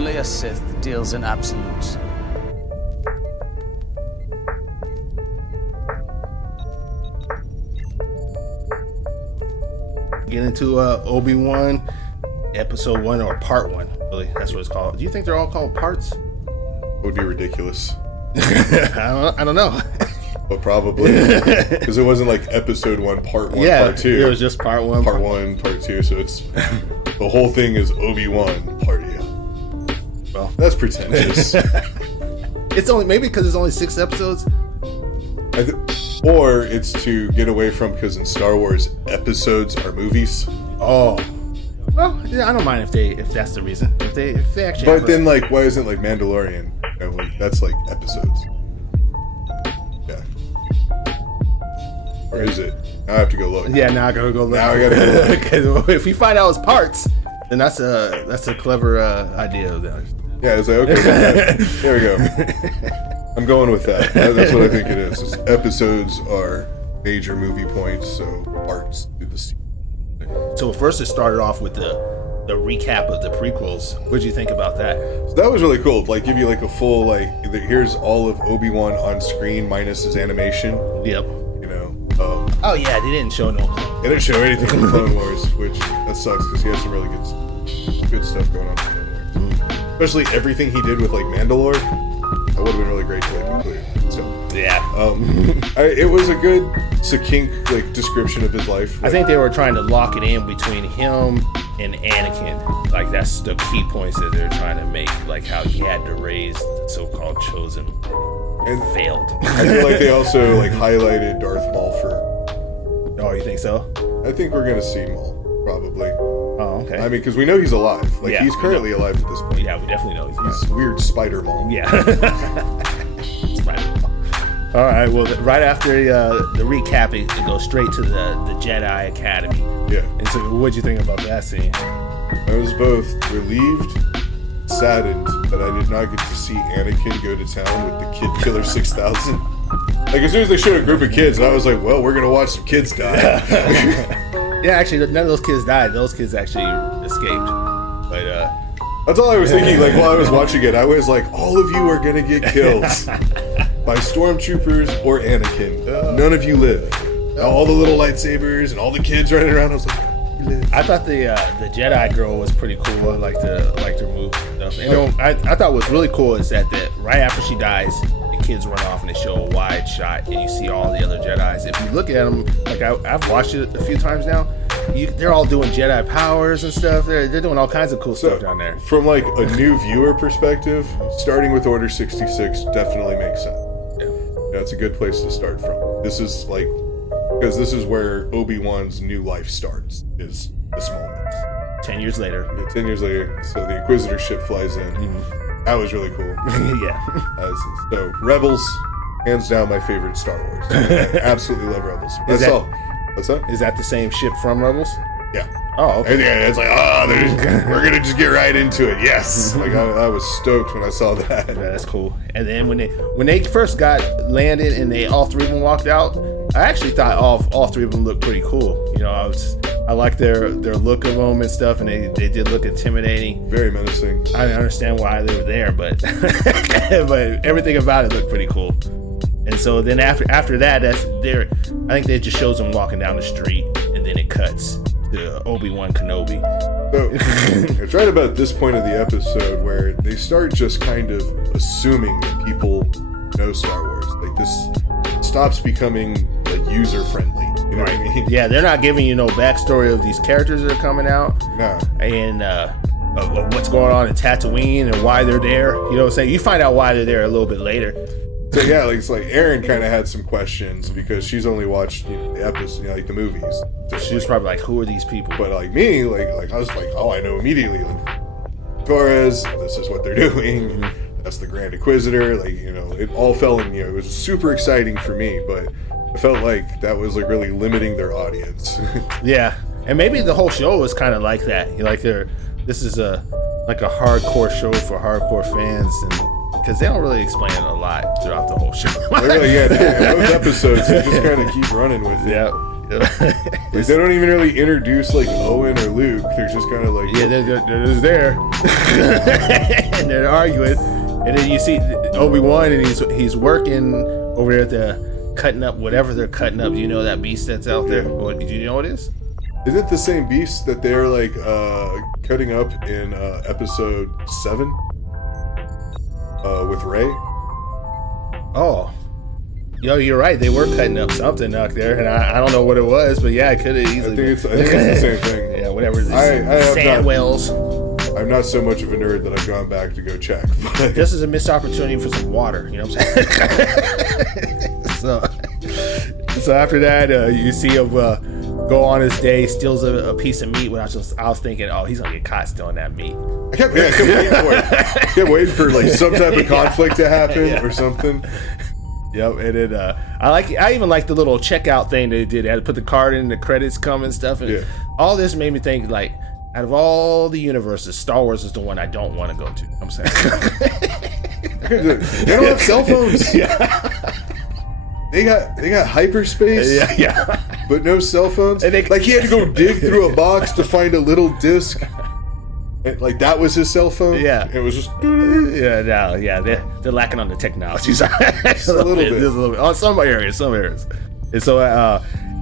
Only a Sith deals in absolutes. Get into Obi-Wan episode 1 or part 1. Really, that's what it's called. Do you think they're all called parts? Would be ridiculous. I don't know. But probably because it wasn't like episode 1, part 1, part 2. It was just part 1, part 1, part 2. So it's the whole thing is Obi-Wan part 2. Well, that's pretentious. It's only maybe because it's only 6 episodes. Or it's to get away from, because in Star Wars episodes are movies. Oh, well, yeah, I don't mind if that's the reason. If they actually. But then, like, why isn't like Mandalorian? You know, like, that's like episodes. Yeah. Or is it? Now I have to go look. Yeah, now I gotta go look. Now I gotta go look. Because if we find out it's parts, then that's a clever idea of that. Yeah, it's like, okay, there we go. I'm going with that. That's what I think it is. It's episodes are major movie points, so parts do the scene. So first it started off with the recap of the prequels. What did you think about that? So that was really cool. Like, give you like a full, like, here's all of Obi-Wan on screen minus his animation. Yep. You know. Oh yeah, they didn't show no. They didn't show anything from Clone Wars, which that sucks because he has some really good stuff going on in Clone Wars. Especially everything he did with like Mandalore. That would have been really great to like include. So yeah, it was a good succinct like description of his life. I think they were trying to lock it in between him and Anakin. Like that's the key points that they're trying to make. Like how he had to raise the so-called chosen and failed. I feel like they also like highlighted Darth Maul for. Oh, you think so? I think we're gonna see Maul probably. Oh, okay. I mean, because we know he's alive. Like, he's currently alive at this point. Yeah, we definitely know he's weird Spider Maul. Yeah. Spider Maul. All right. Well, right after the recap, it goes straight to the Jedi Academy. Yeah. And so, what'd you think about that scene? I was both relieved, saddened that I did not get to see Anakin go to town with the Kid Killer 6000. Like, as soon as they showed a group of kids, I was like, well, we're gonna watch some kids die. Yeah, actually, none of those kids died. Those kids actually escaped. But that's all I was thinking. Like while I was watching it, I was like, all of you are gonna get killed by stormtroopers or Anakin. None of you live. All the little lightsabers and all the kids running around. I was like, you live. I thought the Jedi girl was pretty cool. I liked her move and stuff. And I thought what's really cool is that right after she dies, kids run off and they show a wide shot and you see all the other Jedis. If you look at them, like I've watched it a few times now, they're all doing Jedi powers and stuff. They're doing all kinds of cool stuff down there. From like a new viewer perspective, starting with Order 66 definitely makes sense. Yeah, it's a good place to start from. This is like, because this is where Obi-Wan's new life starts, is this moment. 10 years later. Yeah, 10 years later. So the Inquisitor ship flies in. Mm-hmm. That was really cool. Yeah. So Rebels, hands down my favorite Star Wars. I absolutely love Rebels. What's that? Is that the same ship from Rebels? Yeah. Oh, okay. And yeah, it's like, we're gonna just get right into it. Yes. Like I was stoked when I saw that. Yeah, that's cool. And then when they first got landed and all 3 of them walked out, I actually thought all 3 of them looked pretty cool. You know, I like their look of them and stuff, and they did look intimidating. Very menacing. I didn't understand why they were there, but but everything about it looked pretty cool. And so then after that, I think they just shows them walking down the street, and then it cuts to Obi-Wan Kenobi. So it's right about this point of the episode where they start just kind of assuming that people know Star Wars. Like this stops becoming like user friendly. You know what I mean? Yeah, they're not giving you no backstory of these characters that are coming out. No. And of what's going on in Tatooine and why they're there. You know what I'm saying? You find out why they're there a little bit later. So yeah, like, it's like Erin kind of had some questions because she's only watched the episodes, like the movies. So she was probably like, "Who are these people?" But like me, like I was like, "Oh, I know immediately." Like Torres, this is what they're doing. Mm-hmm. That's the Grand Inquisitor. Like it all fell in. It was super exciting for me, but I felt like that was like really limiting their audience. Yeah, and maybe the whole show was kind of like that. This is a hardcore show for hardcore fans, and because they don't really explain it a lot throughout the whole show. Really, yeah, those episodes they just kind of keep running with it. Yeah, Like, they don't even really introduce like Owen or Luke. They're just kind of like, yeah, they're just there, and they're arguing, and then you see Obi-Wan, and he's working over there at the cutting up whatever they're cutting up. Do you know that beast that's out there? What, do you know what it is? Is it the same beast that they're like cutting up in episode 7 with Rey? Oh. You're right. They were cutting up something out there, and I don't know what it was, but yeah, it could have easily. I think it's the same thing. Yeah, whatever. Sand whales. I'm not so much of a nerd that I've gone back to go check. But This is a missed opportunity for some water. You know what I'm saying? so after that, you see him go on his day, steals a piece of meat. When I was thinking, oh, he's gonna get caught stealing that meat. I kept waiting for it. I kept waiting for like some type of conflict to happen or something. Yep, and then I even like the little checkout thing they did. They had to put the card in, the credits come and stuff, and all this made me think, like, out of all the universes, Star Wars is the one I don't want to go to. You know what I'm saying they don't have cell phones. Yeah. They got hyperspace. Yeah. But no cell phones. And like he had to go dig through a box to find a little disc. Like that was his cell phone. Yeah, it was just. They're lacking on the technology side. Just a little bit. On some areas. And so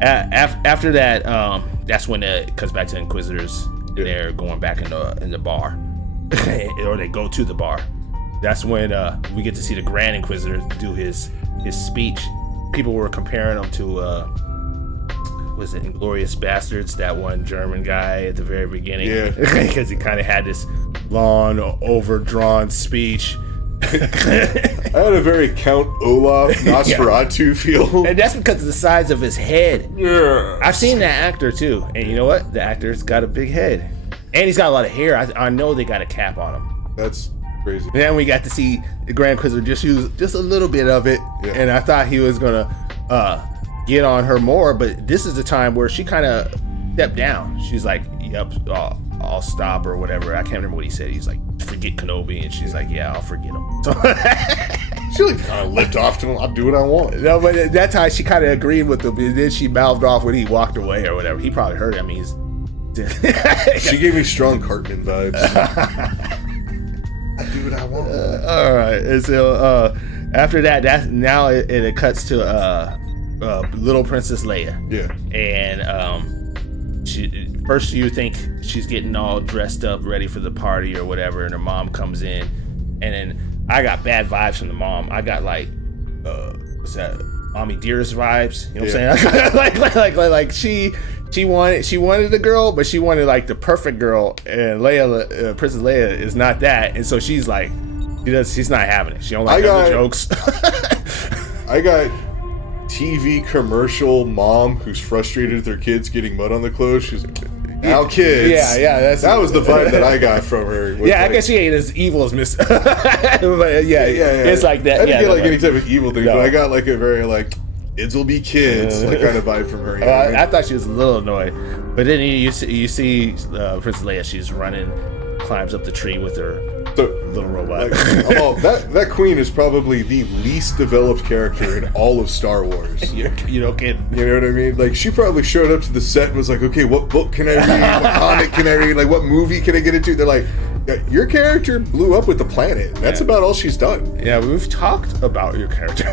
after that, that's when it comes back to the Inquisitors. Yeah. They're going back in the bar, or they go to the bar. That's when we get to see the Grand Inquisitor do his speech. People were comparing him to. Was it Inglourious Bastards, that one German guy at the very beginning? Yeah. Because he kind of had this long, overdrawn speech. I had a very Count Olaf Nosferatu feel. And that's because of the size of his head. Yeah. I've seen that actor too. And you know what? The actor's got a big head. And he's got a lot of hair. I know they got a cap on him. That's crazy. And then we got to see the Grand Inquisitor just use just a little bit of it. Yeah. And I thought he was going to get on her more, but this is the time where she kind of stepped down. She's like, yep, I'll stop or whatever. I can't remember what he said. He's like, forget Kenobi, and she's like, yeah, I'll forget him. So she like kind of lipped off to him. I'll do what I want. No, but at that time she kind of agreed with him, and then she mouthed off when he walked away or whatever. He probably heard him. She gave me strong Cartman vibes. I do what I want. All right, and so after that, it cuts to little Princess Leia. Yeah. And first you think she's getting all dressed up, ready for the party or whatever, and her mom comes in, and then I got bad vibes from the mom. I got like, what's that? Mommy Dearest vibes. You know what I'm saying? like she wanted the girl, but she wanted like the perfect girl, and Princess Leia is not that, and so she's like, she's not having it. She don't like the jokes. I got TV commercial mom who's frustrated with her kids getting mud on the clothes. She's like, now kids. Yeah. That was the vibe that I got from her. Yeah, I guess she ain't as evil as Miss. But yeah. It's like that. I didn't get like any type of evil thing, but I got like a very like, kids will be kids, like kind of vibe from her. You know I thought she was a little annoyed, but then you see Princess Leia. She's running, climbs up the tree with her little robot. That queen is probably the least developed character in all of Star Wars. You don't get. You know what I mean? Like she probably showed up to the set and was like, okay, what book can I read? What comic can I read? Like what movie can I get into? They're like, your character blew up with the planet. That's about all she's done. Yeah, we've talked about your character.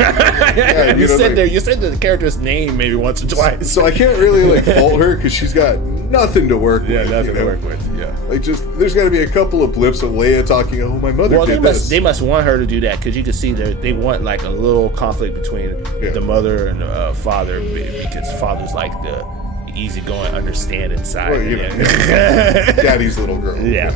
You said the character's name maybe once or twice. So I can't really like fault her because she's got nothing to work with. Yeah, nothing to work with. Yeah, like just there's got to be a couple of blips of Leia talking. Oh, my mother did this. They must want her to do that because you can see they want like a little conflict between the mother and the father, because father's like the easygoing, understanding side. Well, daddy's little girl. Yeah.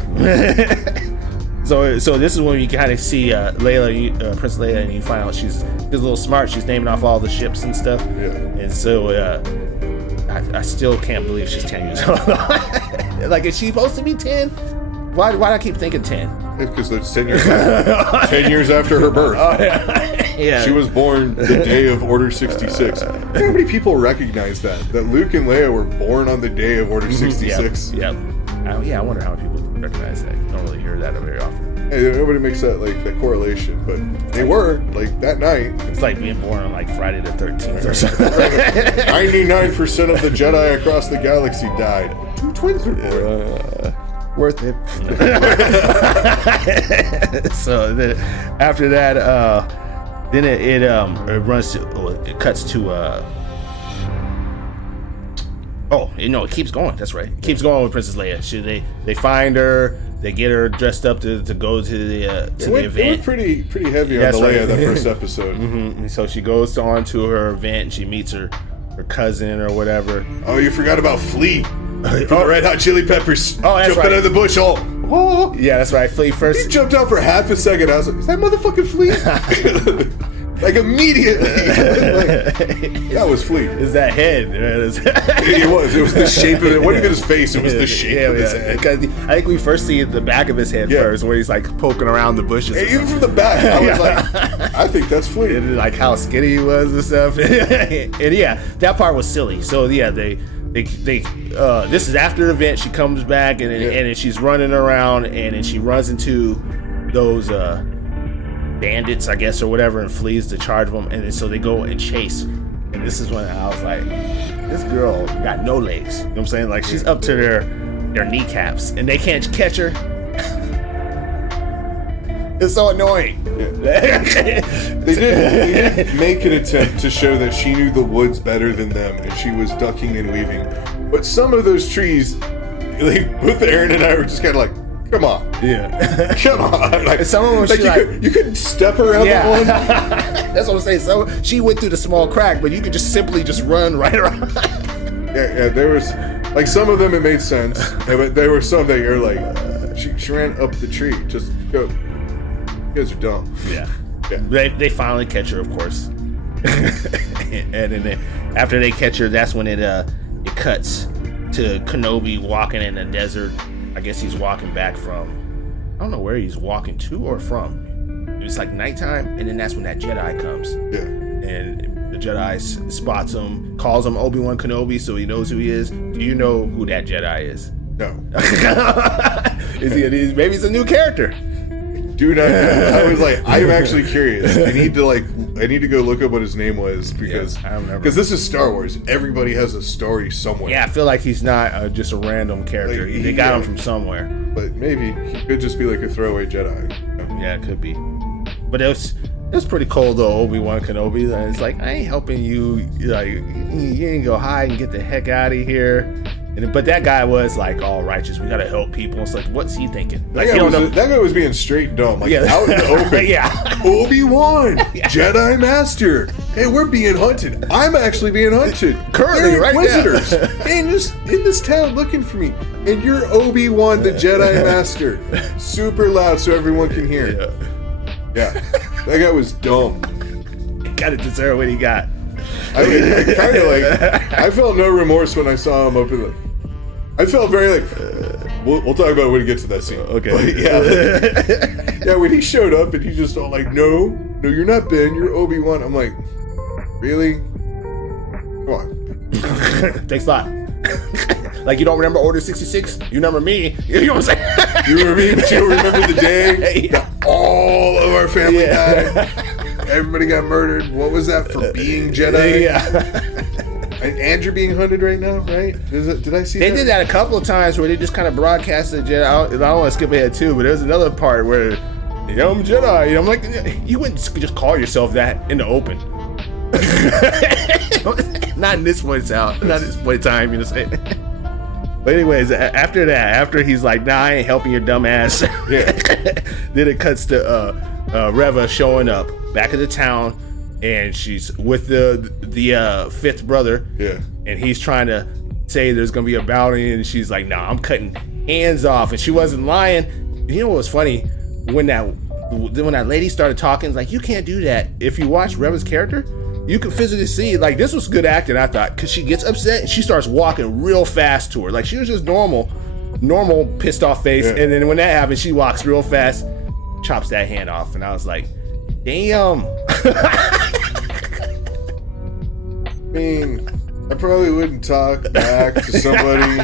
So this is when you kind of see Princess Leia, and you find out she's a little smart. She's naming off all the ships and stuff. Yeah. And so I still can't believe she's 10 years old. Like, is she supposed to be 10? Why do I keep thinking 10? Because it's 10 years after, 10 years after her birth. Oh, yeah. She was born the day of Order 66. How many people recognize that Luke and Leia were born on the day of Order 66? Yeah. I wonder how many people recognize that. You don't really hear that very often. Yeah, nobody makes that correlation, but they were that night. It's like being born on Friday the 13th or something. 99% of the Jedi across the galaxy died. 2 twins were born. Worth it. So then, after that, then it runs to, it cuts to it keeps going. That's right. It keeps going with Princess Leia. They find her. They get her dressed up to go to the event. It went pretty heavy on the Leia that first episode. Mm-hmm. And so she goes on to her event and she meets her cousin or whatever. Oh, you forgot about Flea. From Red Hot Chili Peppers. Oh, that's jumped right. out of the bush. Oh, yeah, that's right. Flea first. He jumped out for half a second. I was like, is that motherfucking Flea? Immediately. That was Flea. Is that head? It was. It was the shape of it. It wasn't even his face. It was the shape of his head. Because I think we first see the back of his head first, where he's poking around the bushes. And even from the back, I was like, I think that's Flea. And how skinny he was and stuff. And yeah, that part was silly. So yeah, they this is after the event. She comes back and then she's running around and then she runs into those bandits, I guess, or whatever, and flees to charge them. And then so they go and chase. And this is when I was like, this girl got no legs. You know what I'm saying? She's up to their kneecaps and they can't catch her. It's so annoying. Yeah. They did make an attempt to show that she knew the woods better than them and she was ducking and weaving. But some of those trees, both Aaron and I were just kind of like, come on. Yeah. Come on. Some of them you couldn't step around the one. That's what I'm saying. So she went through the small crack, but you could just simply run right around. Yeah, there was some of them it made sense. But there were some that you're like, she ran up the tree. Just go. You guys are dumb. Yeah. They finally catch her, of course. And then after they catch her, that's when it cuts to Kenobi walking in the desert. I guess he's walking back from, I don't know where he's walking to or from. It's nighttime, and then that's when that Jedi comes. Yeah. And the Jedi spots him, calls him Obi-Wan Kenobi, so he knows who he is. Do you know who that Jedi is? No. Maybe it's a new character. Dude, I was like, I'm actually curious. I need to go look up what his name was because I don't remember. Because this is Star Wars. Everybody has a story somewhere. Yeah, I feel like he's not just a random character. They got him from somewhere. But maybe he could just be a throwaway Jedi. Yeah, it could be. But it was pretty cool though, Obi-Wan Kenobi. It's I ain't helping you. You ain't go hide and get the heck out of here. But that guy was all righteous. We gotta help people. It's what's he thinking? That guy was being straight dumb. Out in the open. Yeah. Obi-Wan, Jedi Master. Hey, we're being hunted. I'm actually being hunted. Currently, They're right Inquisitors. And just in this town looking for me. And you're Obi-Wan, the Jedi Master. Super loud so everyone can hear. Yeah. That guy was dumb. He gotta deserve what he got. I I felt no remorse when I saw him up in the. I felt very we'll talk about it when we get to that scene. Okay. But yeah, when he showed up and he just all no, you're not Ben, you're Obi-Wan. I'm like, really? Come on. Thanks a lot. You don't remember Order 66? You remember me? You know what I'm saying? You remember me, but you don't remember the day that all of our family died. Everybody got murdered. What was that for being Jedi? Yeah. And Andrew being hunted right now, right? Did I see They that? did that a couple of times where they just kind of broadcasted Jedi. I don't want to skip ahead too, but there's another part where, I'm Jedi. I'm like, you wouldn't just call yourself that in the open. Not in this point out. Not in this point in time, say. But anyways, after that, after he's like, nah, I ain't helping your dumb ass. Yeah. Then it cuts to Reva showing up back at the town. And she's with the fifth brother. Yeah. And he's trying to say there's gonna be a bounty, and she's like, "Nah, I'm cutting hands off." And she wasn't lying. And you know what was funny? When that lady started talking, it's like, you can't do that. If you watch Reva's character, you can physically see this was good acting, I thought, because she gets upset and she starts walking real fast to her. She was just normal pissed off face, and then when that happens, she walks real fast, chops that hand off, and I was like, damn. I mean, I probably wouldn't talk back to somebody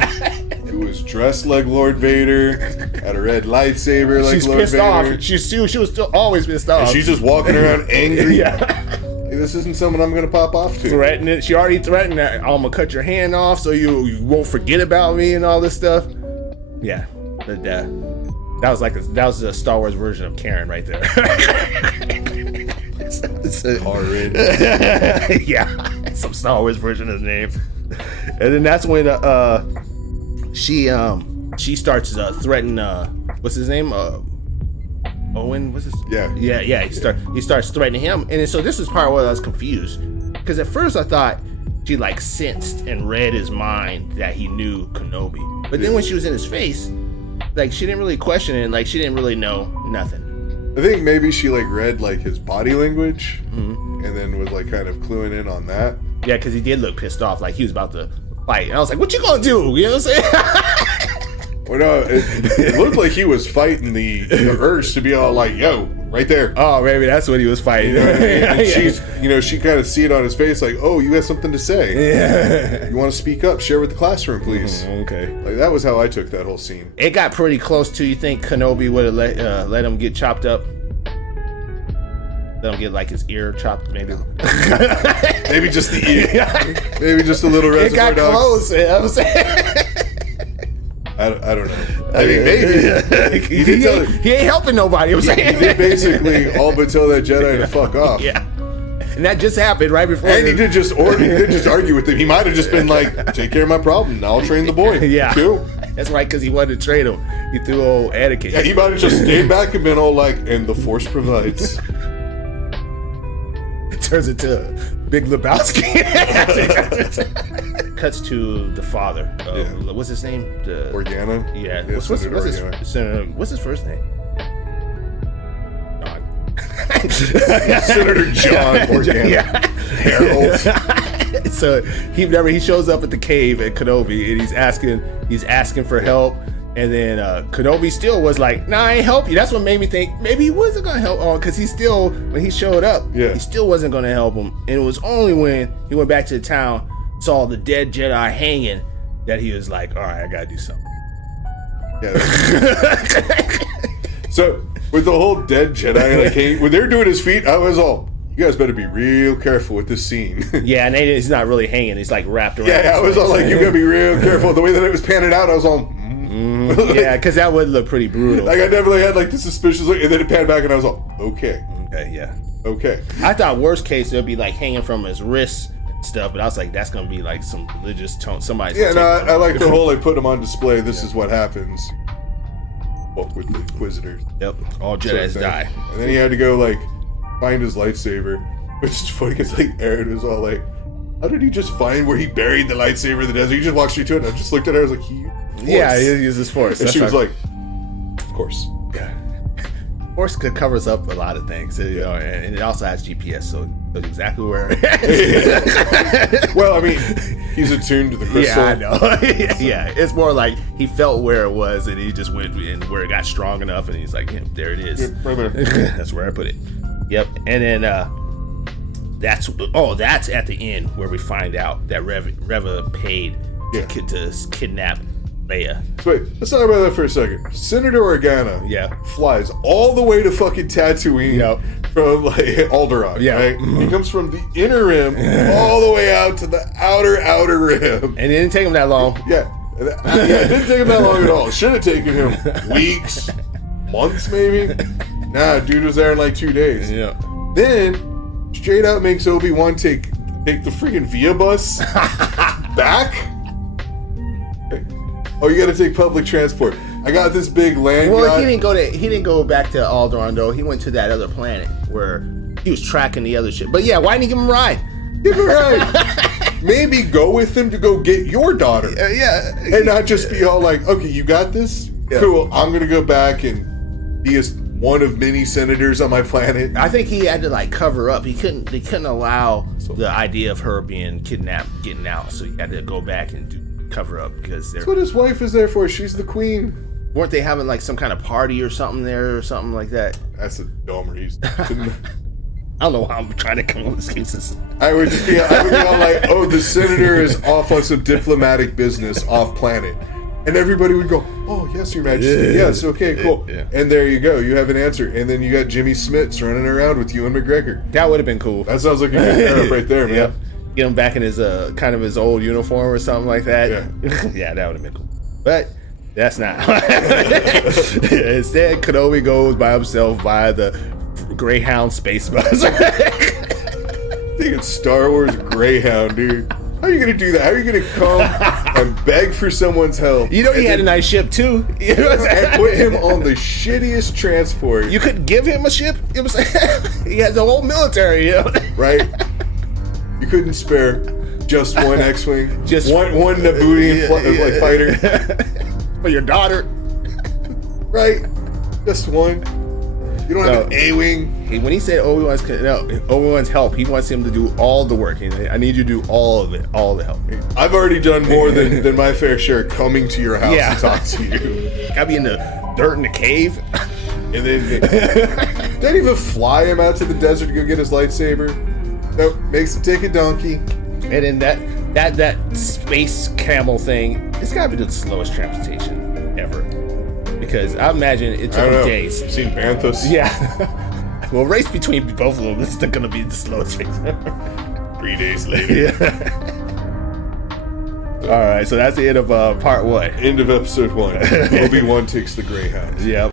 who was dressed like Lord Vader, had a red lightsaber like She's Lord pissed Vader. off. She was still always pissed off. And she's just walking around angry. Yeah. Hey, this isn't someone I'm gonna pop off to. Threatening. She already threatened that I'm gonna cut your hand off so you won't forget about me and all this stuff. Yeah. That was the Star Wars version of Karen right there. R-rated. Yeah, some Star Wars version of the name. And then that's when she starts threatening what's his name, Owen, what's his? Yeah. He starts threatening him, and then, so this is part where I was confused, because at first I thought she like sensed and read his mind that he knew Kenobi, but then when she was in his face, like she didn't really question it, like she didn't really know nothing. I think maybe she like read like his body language, and then was like kind of cluing in on that. Yeah, because he did look pissed off, like he was about to fight, and I was like, "What you gonna do?" You know what I'm saying? Well, no, it looked like he was fighting the urge to be all like, "Yo, right there." Oh, maybe that's what he was fighting. You know what I mean? And she's, she kind of see it on his face, like, "Oh, you got something to say? Yeah. You want to speak up? Share with the classroom, please." Okay. Like that was how I took that whole scene. It got pretty close to. You think Kenobi would have let him get chopped up? Let him get like his ear chopped, maybe. Maybe just the ear. Maybe just a little It Reservoir got Dogs. close. You know what I'm saying? I don't know. I mean, maybe he did tell her. He ain't helping nobody. I'm He saying. did basically all but tell that Jedi to fuck off. Yeah. And that just happened right before. And he did just argue with him. He might have just been like, "Take care of my problem. Now I'll train the boy." Yeah. Cool. That's right, because he wanted to trade him. He threw old etiquette. Yeah, he might have just stayed back and been all like, "And the Force provides." Turns into Big Lebowski. Cuts to the father. What's his name? Organa. Yeah. Yeah, What's his first name? John. Senator John Organa. Yeah. Harold. So he shows up at the cave at Kenobi, and he's asking for help. And then Kenobi still was like, "Nah, I ain't help you." That's what made me think maybe he wasn't gonna help on, because when he showed up, he still wasn't gonna help him. And it was only when he went back to the town, saw the dead Jedi hanging, that he was like, "All right, I gotta do something." Yeah. So with the whole dead Jedi, like, when they're doing his feet, I was all, "You guys better be real careful with this scene." Yeah, and he's not really hanging; he's like wrapped around. Yeah, I was all like, "You gotta be real careful." The way that it was panning out, I was all. Like, yeah, because that would look pretty brutal. Like I definitely had like the suspicious look, and then it panned back, and I was all, "Okay, Yeah. okay." I thought worst case it would be like hanging from his wrists and stuff, but I was like, that's gonna be like some religious tone. Somebody's Yeah, no, I like the whole like put them on display. This is what happens. Well, with the Inquisitors. Yep, all Jedis die. And then he had to go like find his lightsaber, which is funny because like Aaron was all like, "How did he just find where he buried the lightsaber in the desert?" He just walked straight to it, and I just looked at her. I was like, Yeah, he uses Force. And she was like, "Of course." Yeah. Force covers up a lot of things, and it also has GPS, so it knows exactly where it is. Well, I mean, he's attuned to the crystal. Yeah, I know. Yeah, it's more like he felt where it was, and he just went and where it got strong enough, and he's like, "Yeah, there it is." Yeah, right there. That's where I put it. Yep, and then that's at the end where we find out that Reva paid to kidnap Leia. So wait, let's talk about that for a second. Senator Organa flies all the way to fucking Tatooine from like Alderaan, right? He comes from the inner rim all the way out to the outer rim. And it didn't take him that long. Yeah, it didn't take him that long at all. Should have taken him weeks, months maybe. Nah, dude was there in like 2 days. Yeah. Then, straight out makes Obi-Wan take the freaking Via bus back. Oh, you got to take public transport. I got this big land. Well, he didn't go back to Alderaan though. He went to that other planet where he was tracking the other shit. But yeah, why didn't he give him a ride? Give him a ride. Maybe go with him to go get your daughter. Yeah. And not just be all like, "Okay, you got this? Yeah. Cool. I'm gonna go back and be one of many senators on my planet." I think he had to like cover up. They couldn't allow the idea of her being kidnapped getting out. So he had to go back and cover up because that's what his wife is there for. She's the queen. Weren't they having like some kind of party or something there or something like that? That's a dumb reason. I don't know why I'm trying to come up with excuses. I would be all like, "Oh, the senator is off on some diplomatic business off planet." And everybody would go, "Oh, yes, Your Majesty. Yes, okay, cool." Yeah. And there you go. You have an answer. And then you got Jimmy Smits running around with Ewan McGregor. That would have been cool. That sounds like a good pair up right there, man. Yep. Get him back in his kind of his old uniform or something like that. Yeah. Yeah, that would have been cool. But that's not. Instead, Kenobi goes by himself via the Greyhound space bus. Thinking Star Wars Greyhound, dude. How are you gonna do that? How are you gonna come and beg for someone's help? You know he had a nice ship too. You know what I'm saying? And put him on the shittiest transport. You couldn't give him a ship. You know what I'm saying? He has the whole military. You know? Right? You couldn't spare just one X-wing, Just- one Nabooian like fighter, For your daughter. right? Just one. You don't have an No. A-wing. When he said Obi-Wan's help, he wants him to do all the work. I need you to do all of it, all the help. I've already done more than my fair share coming to your house Yeah. to talk to you. Gotta be in the dirt in the cave. And then didn't even fly him out to the desert to go get his lightsaber. Nope, makes him take a donkey. And then that space camel thing, it's gotta be the slowest transportation ever. Because I imagine it I took don't him know. days. Seen Banthos? Yeah. Well, race between both of them is still gonna be the slowest thing ever. 3 days later. Yeah. All right, so that's the end of part 1. End of episode 1. Obi-Wan takes the Greyhound. Yep.